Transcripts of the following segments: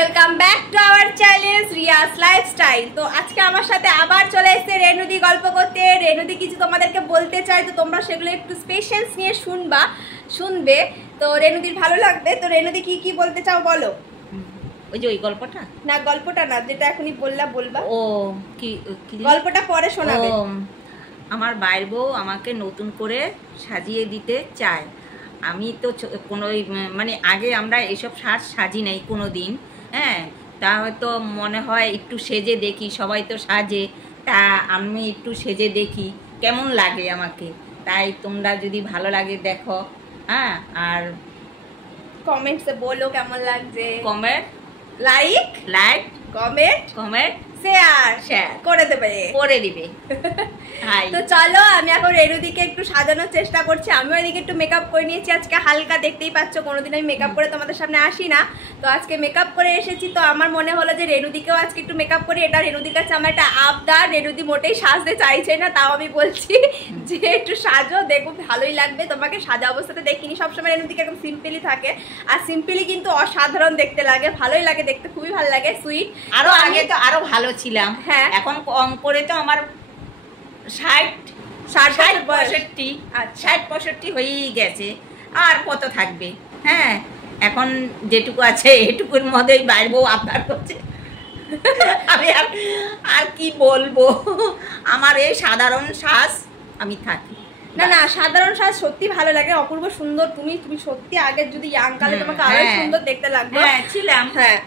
Welcome back to our channel Riya's lifestyle. তো আজকে আমার সাথে আবার চলে এসেছে রেনুদি গল্প করতে। রেনুদি কিছু তোমাদেরকে বলতে চাই, তো তোমরা সেগুলো একটু পেশেন্স নিয়ে শুনবে, তো রেনুদির ভালো লাগবে। তো রেনুদি কি কি বলতে চাও বলো। ওই যে ওই গল্পটা না, গল্পটা না, যেটা এখনই বলবা। ও কি গল্পটা পরে শোনাবে। আমার বাইর বউ আমাকে নতুন করে সাজিয়ে দিতে চায়। আমি তো কোনো মানে আগে আমরা এসব সাজি নাই কোনো দিন, হ্যাঁ। তা হয়তো মনে হয় একটু সেজে দেখি, সবাই তো সাজে, তা আমি একটু সেজে দেখি কেমন লাগে আমাকে। তাই তোমরা যদি ভালো লাগে দেখো, হ্যাঁ। আর কমেন্টসে বলো কেমন লাগছে। কমেন্ট লাইক কমেন্ট শেয়ার করে দিবে। তো চলো, আমি এখন রেনুদিকে একটু সাজানোর চেষ্টা করছি। আমিও এদিকে একটু মেকআপ করে নিয়েছি আজকে হালকা, দেখতেই পাচ্ছ কোনোদিন আমি মেকআপ করে তোমাদের সামনে আসি না, তো আজকে মেকআপ করে এসেছি। তো আমার মনে হলো যে রেনুদিকেও আজকে একটু মেকআপ করি। এটা রেনুদির কাছে আমার একটা আবদার। রেনুদি মোটেই সাজতে চাইছে না, তাও আমি বলছি যে একটু সাজো, দেখো ভালোই লাগবে। তোমাকে সাজা অবস্থাতে দেখিনি, সবসময় রেনুদিকে একদম সিম্পলি থাকে, আর সিম্পলি কিন্তু অসাধারণ দেখতে লাগে, ভালোই লাগে দেখতে, খুবই ভালো লাগে, সুইট। আরো আগে তো আরো ভালো ছিলাম, হ্যাঁ। এখন কম করে তো আমার 60-65 হয়েই গেছে, আর কত থাকবে। হ্যাঁ, এখন যেটুকু আছে এটুকুর মধ্যেই বাইর বউ আবদার করছে। আমি আর কি বলবো, আমার এই সাধারণ সাজ আমি থাকি। না, সাধারণ সাজ সত্যি ভালো লাগে, অপূর্ব সুন্দর। তুমি সত্যি আগের যদি ইয়াং কালে তোমাকে আরো সুন্দর দেখতে লাগবে। হ্যাঁ ছিলাম, হ্যাঁ।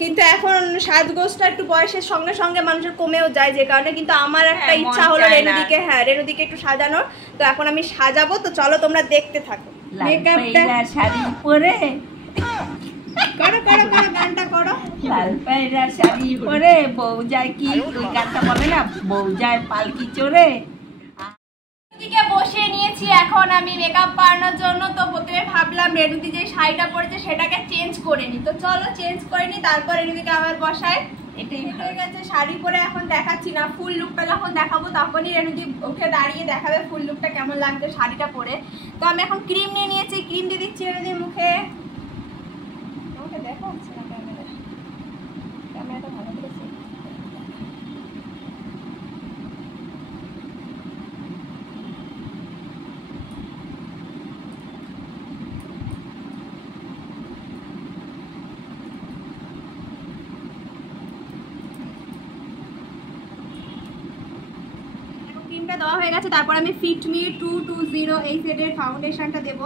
কিন্তু এখন সাজগোজটা একটু বয়সের সঙ্গে সঙ্গে মানুষের কমেও যায়, যে কারণে কিন্তু আমার একটা ইচ্ছা হলো রেনুদিকে একটু সাজানোর। তো এখন আমি সাজাবো, তো চলো তোমরা দেখতে থাকো। মেকআপটা শাড়ি পরে করো গানটা করো। লাল পায়রা শাড়ি পরে বউ যায়, কি ওই গানটা বলে না, বউ যায় পালকি চড়ে। রেনুদিকে বসিয়ে নিয়েছি এখন আমি মেকআপ করানোর জন্য। তো প্রথমে ভাবলাম রেনুদি যে শাড়িটা পরেছে সেটাকে চেঞ্জ করে নি, তো চলো চেঞ্জ করে নি, তারপর রেনুদিকে আবার বসাই। এটাই হয়ে গেছে। শাড়ি পরে এখন দেখাচ্ছি না, ফুল লুকটা যখন দেখাবো তখনই রেনুদি উঠে দাঁড়িয়ে দেখাবে ফুল লুকটা কেমন লাগছে শাড়িটা পরে। তো আমি এখন ক্রিম নিয়ে নিয়েছি, ক্রিম দিয়ে দিচ্ছি রেনুদির মুখে। আমাকে দেখাচ্ছে না ক্যামেরাটা ভালো করে। ক্রিমটা দেওয়া হয়ে গেছে, তারপর আমি ফিট মি 220 এই শেডের ফাউন্ডেশনটা দেব।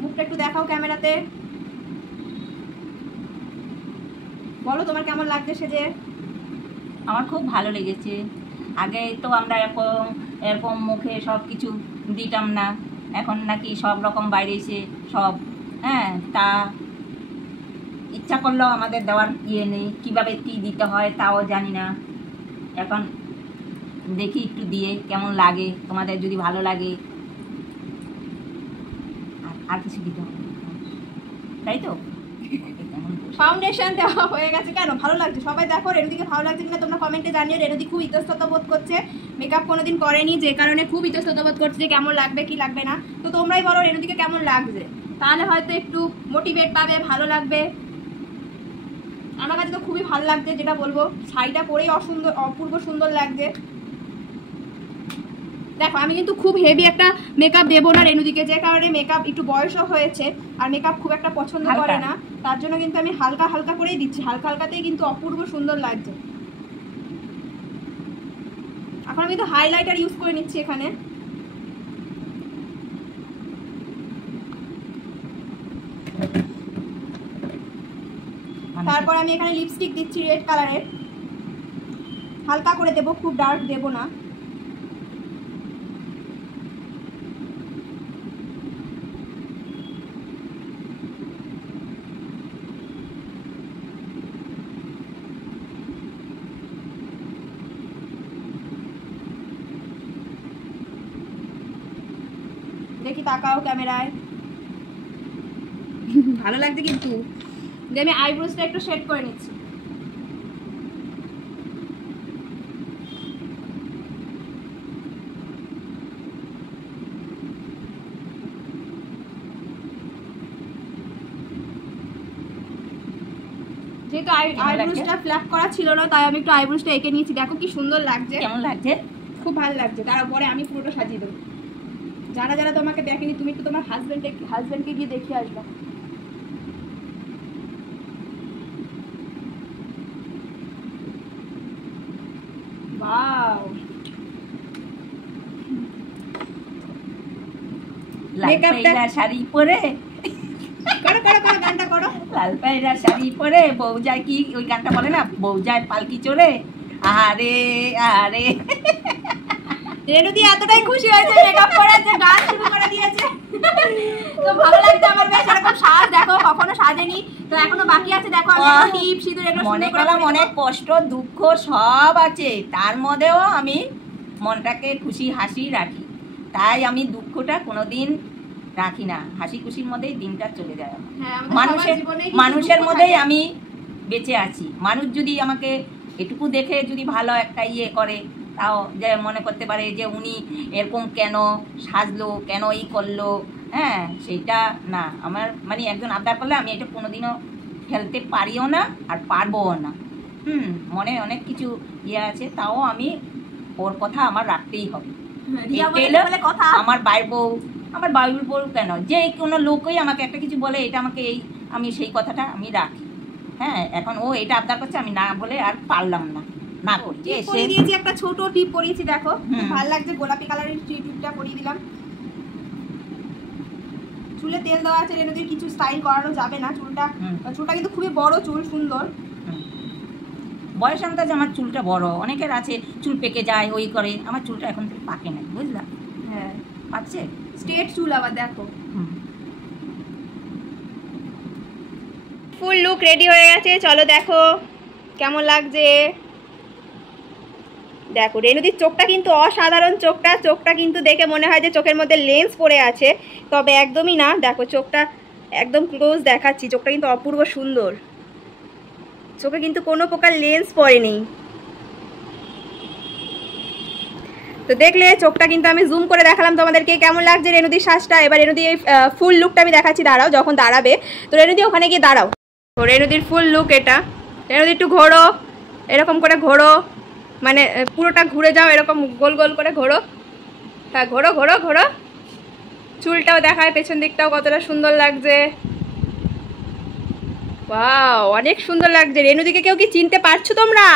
মুখটা একটু দেখাও ক্যামেরাতে, বলো তোমার কেমন লাগছে সেজে। আমার খুব ভালো লেগেছে। আগে তো আমরা এরকম মুখে সব কিছু দিতাম না, এখন নাকি সব রকম বাইরে এসে সব, হ্যাঁ। তা ইচ্ছা করলেও আমাদের দেওয়ার ইয়ে নেই, কীভাবে কী দিতে হয় তাও জানি না। এখন দেখি একটু দিয়ে কেমন লাগে, তোমাদের যদি ভালো লাগে আর কিছু দিতে হবে, তাই তো। ফাউন্ডেশন দেওয়া হয়ে গেছে। কেন ভালো লাগছে সবাই দেখো, রেনুদিকে ভালো লাগছে কিনা তোমরা কমেন্টে জানিও। রেনুদি খুব ইতস্তত বোধ করছে, মেকআপ কোনোদিন করেনি, যে কারণে খুব ইতস্তত বোধ করছে যে কেমন লাগবে কি লাগবে না। তো তোমরাই বলো রেনুদিকে কেমন লাগছে, তাহলে হয়তো একটু মোটিভেট পাবে, ভালো লাগবে। আমার কাছে তো খুবই ভালো লাগছে, যেটা বলবো শাড়িটা পরেই অপূর্ব সুন্দর লাগছে। দেখো আমি কিন্তু খুব হেভি একটা মেকআপ দেবো না রেনুদিকে, যে কারণে মেকআপ একটু বয়সও হয়েছে আর মেকআপ খুব একটা পছন্দ করে না, তার জন্য কিন্তু আমি হালকা হালকা করেই দিচ্ছি। হালকা হালকাতেই কিন্তু অপূর্ব সুন্দর লাগছে। এখন আমি তো হাইলাইটার ইউজ করে নিচ্ছি এখানে। তারপর আমি এখানে লিপস্টিক দিচ্ছি রেড কালারের, হালকা করে দেবো, খুব ডার্ক দেবো না। দেখি তাকাও ক্যামেরায়, ভালো লাগছে কিন্তু। আমি আইব্রোসটা একটু শেড করে নিচ্ছি। যেহেতু আইব্রোসটা ফ্ল্যাপ করা ছিল না, তাই আমি একটু আইব্রোসটা এঁকে নিয়েছি। দেখো কি সুন্দর লাগছে। কেমন লাগছে? খুব ভালো লাগছে। তারপরে আমি পুরোটা সাজিয়ে দেবো। যারা যারা তোমাকে দেখেনি, তুমি একটু তোমার হাজবেন্ডকে গিয়ে দেখে আসবে। ওয়াও, লাল পায়রা শাড়ি পরে, করো করো করো, গানটা করো। লাল পায়রা শাড়ি পরে বউ যায়, কি ওই গানটা বলে না, বউ যায় পালকি চড়ে, আরে আরে। রেনুদি এতটাই খুশি হয়েছে মেকআপ করে যে গান শুরু করে দিয়েছে। তো ভালো লাগছে আমার বেশ। এরকম সাজ দেখো কখনো সাজেনি, তো এখনো বাকি আছে। দেখো আমি টিপ সিঁদুর এগুলো মনে করলাম অনেক কষ্ট দুঃখ সব আছে, তার মধ্যেও আমি মনটাকে খুশি হাসি রাখি। তাই আমি দুঃখটা কোনোদিন রাখি না, হাসি খুশির মধ্যেই দিনটা চলে যায় আমার। মানুষের মধ্যেই আমি বেঁচে আছি। মানুষ যদি আমাকে এটুকু দেখে যদি ভালো একটা ইয়ে করে, তাও যে মনে করতে পারে যে উনি এরকম কেন সাজলো, কেন এই করলো, হ্যাঁ সেইটা না। আমার মানে একজন আবদার করলে আমি এটা কোনোদিনও ফেলতে পারিও না আর পারবও না। মনে অনেক কিছু ইয়ে আছে, তাও আমি ওর কথা আমার রাখতেই হবে। আমার বাইর বউ, আমার বাবুর বউ কেন, যে কোনো লোকই আমাকে একটা কিছু বলে, এটা আমাকে এই, আমি সেই কথাটা আমি রাখি। হ্যাঁ, এখন ও এটা আবদার করছে, আমি না বলে আর পারলাম না, না করি। পরিয়ে দিয়েছি একটা ছোট টিপ পরিয়েছি, দেখো ভালো লাগছে। গোলাপি কালারের টিপটা পরিয়ে দিলাম। চুলে তেল দেওয়া আছে, রেনুদির কিছু স্টাইল করানো যাবে না। চুলটা কিন্তু খুবই বড় চুল, সুন্দর। বয়স অনুযায়ী আমার চুলটা বড়, অনেকের আছে চুল পেকে যায় ওই করে, আমার চুলটা এখন থেকে পাকে নাই, বুঝলা? হ্যাঁ, পাকছে, স্ট্রেট চুল আবার। দেখো ফুল লুক রেডি হয়ে গেছে। চলো দেখো কেমন লাগছে। দেখো রেনুদির চোখটা কিন্তু অসাধারণ। চোখটা কিন্তু দেখে মনে হয় যে চোখের মধ্যে লেন্স পড়ে আছে, তবে একদমই না। দেখো চোখটা একদম ক্লোজ দেখাচ্ছি, চোখটা কিন্তু অপূর্ব সুন্দর। চোখে কিন্তু কোনো প্রকার লেন্স পড়েনি। তো দেখলে চোখটা কিন্তু আমি জুম করে দেখালাম তোমাদেরকে। কেমন লাগছে রেনুদির শ্বাসটা? এবার রেনুদি ফুল লুকটা আমি দেখাচ্ছি, দাঁড়াও যখন দাঁড়াবে। তো রেনুদি ওখানে গিয়ে দাঁড়াও। তো রেনুদির ফুল লুক এটা। রেনুদি একটু ঘোরো, এরকম করে ঘোরো, মানে পুরোটা ঘুরে যাও, এরকম গোল গোল করে ঘোরো। হ্যাঁ, ঘোরো ঘোরো ঘোরো। চুলটাও দেখায়, পেছন দিকটাও কতটা সুন্দর লাগছে। ওয়াও, অনেক সুন্দর লাগছে। রেনুদিকে কেউ কি চিনতে পারছো তোমরা?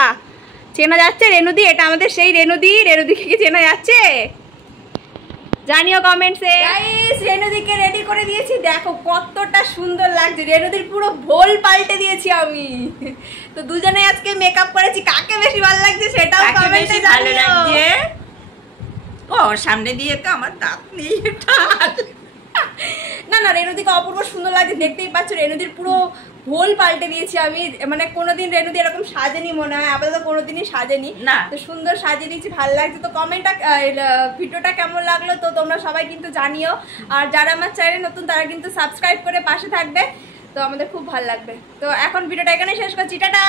চেনা যাচ্ছে রেনুদি? এটা আমাদের সেই রেনুদি। রেনুদিকে কি চেনা যাচ্ছে? জানিও কমেন্টসে। গাইস, রেনুদিকে রেডি করে দিয়েছি। দেখো কতটা সুন্দর লাগছে। রেনুদির পুরো ভোল পাল্টে দিয়েছি আমি। তো দুজনে আজকে মেকআপ করেছি, কাকে বেশি ভালো লাগছে সেটাও কমেন্টে জানিও। ও সামনে দিয়ে তো আমার দাঁত নেই। না না, রেনুদিকে অপূর্ব সুন্দর লাগছে, দেখতেই পাচ্ছ। রেনুদির পুরো ভোল পাল্টে দিয়েছি আমি। মানে কোনোদিন রেনুদি এরকম সাজেনি মনে হয়, আপাতত কোনোদিনই সাজেনি না। তো সুন্দর সাজিয়ে দিয়েছি, ভালো লাগছে। তো ভিডিওটা কেমন লাগলো তো তোমরা সবাই কিন্তু জানিও। আর যারা আমার চ্যানেলে নতুন তারা কিন্তু সাবস্ক্রাইব করে পাশে থাকবে, তো আমাদের খুব ভালো লাগবে। তো এখন ভিডিওটা এখানে শেষ করছি, টাটা।